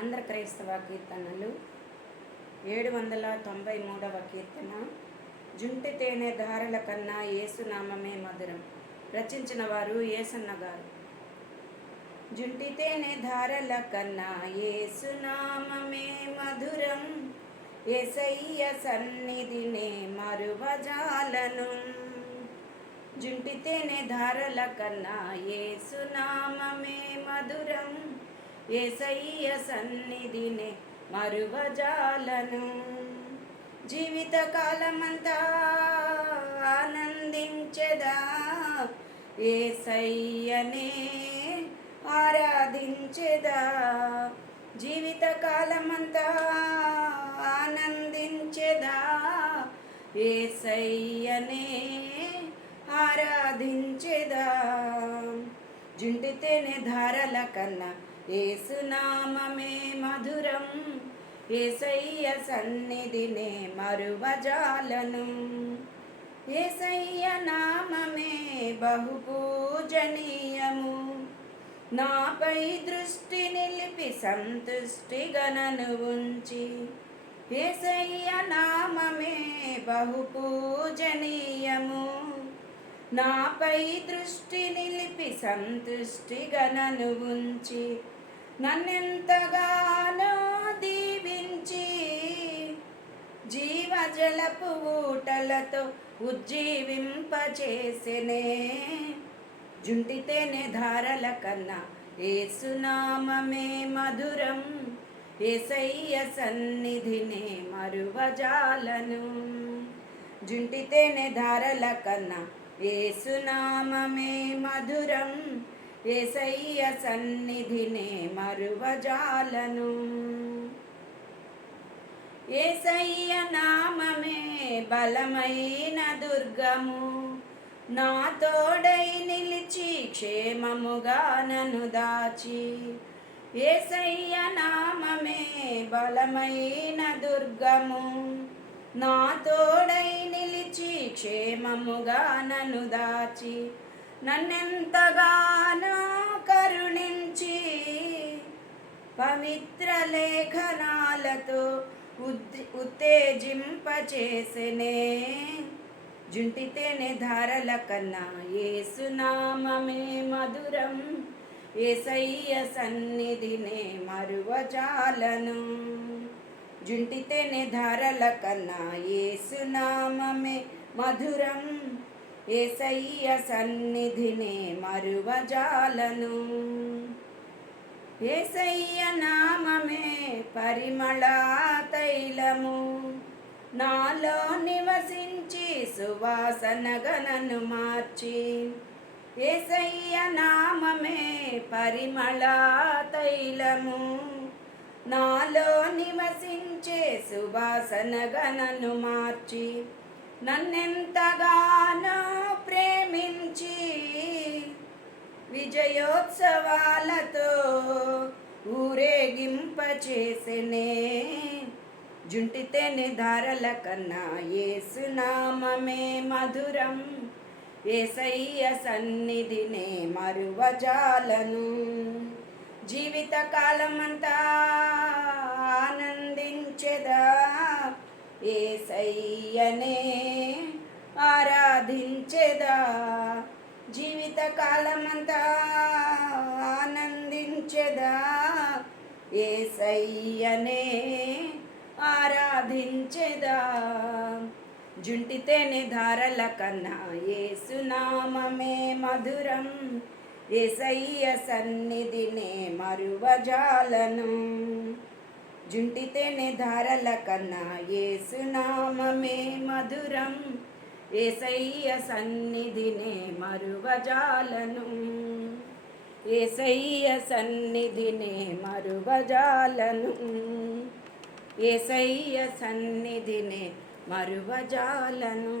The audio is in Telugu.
ఆంధ్ర క్రైస్తవ కీర్తనలు 793వ కీర్తన. జుంటి తేనె ధారల కన్నా యేసునామమే మధురం. రచించిన వారు యేసన్న గారు. జుంటి తేనె ధారల కన్నా యేసునామమే మధురం, యేసయ్య సన్నిధినే మరువజాలను. జుంటి తేనె ధారల కన్నా యేసునామమే మధురం, యేసయ్య సన్నిధినే మరువజాలను. జీవిత కాలమంతా ఆనందించెదా, యేసయ్యనే ఆరాధించెదా. జీవిత కాలమంతా ఆనందించెదా, యేసయ్యనే ఆరాధించెదా. జుంటి తేనె ధారల కన్నా యేసునామమే మధురం, యేసయ్య సన్నిధినే మరువజాలను. యేసయ్య నామమే బహు పూజనీయము, నాపై దృష్టి నిలిపి సంతుష్టిగా నన్ను ఉంచి. యేసయ్య నామమే బహు పూజనీయము, నాపై దృష్టి నిలిపి సంతుష్టిగా నన్ను ఉంచి. నన్నెంతగానో దీవించి జీవజలపు ఊటలతో ఉజ్జీవింపచేసెనే. జుంటి తేనె ధారల కన్నా యేసునామమే మధురం, యేసయ్య సన్నిధినే మరువజాలను. జుంటి తేనె ధారల కన్నా యేసునామమే మధురం, యేసయ్య సన్నిధినే మరువజాలను. యేసయ్య నామమే బలమైన దుర్గము, నా తోడై నిలిచి క్షేమముగా నన్ను దాచి. యేసయ్య నామమే బలమైన దుర్గము, నా తోడై నిలిచి క్షేమముగా నన్ను దాచి. నన్నెంతగానో కరుణించి పవిత్ర లేఖనాలతో ఉత్తేజింపచేసెనే. జుంటి తేనె ధారల కన్నా యేసునామమే మధురం, యేసయ్య సన్నిధినే మరువజాలను. జుంటి తేనె ధారల కన్నా యేసునామమే మధురం, యేసయ్య సన్నిధినే మరువజాలను. యేసయ్య నామమే పరిమళ తైలము, నాలో నివసించి సువాసనగా నన్ను మార్చి. యేసయ్య నామమే పరిమళ తైలము, నాలో నివసించే సువాసనగా నన్ను మార్చి. నన్నెంతగానో ప్రేమించి విజయోత్సవాలతో ఊరేగింపచేసెనే. జుంటి తేనె ధారల కన్నా యేసునామమే మధురం, యేసయ్య సన్నిధినే మరువజాలను. జీవిత కాలమంతా ఆనందించెదా, యేసయ్యనే ఆరాధించెదా. జీవిత కాలమంతా ఆనందించెదా, యేసయ్యనే ఆరాధించెదా. జుంటి తేనె ధారల కన్నా యేసునామమే మధురం, యేసయ్య సన్నిధినే మరువజాలను. జుంటి తేనె ధారల కన్నా యేసునామమే మధురం, యేసయ్య సన్నిధినే మరువజాలను. యేసయ్య సన్నిధినే మరువజాలను, యేసయ్య సన్నిధినే మరువజాలను.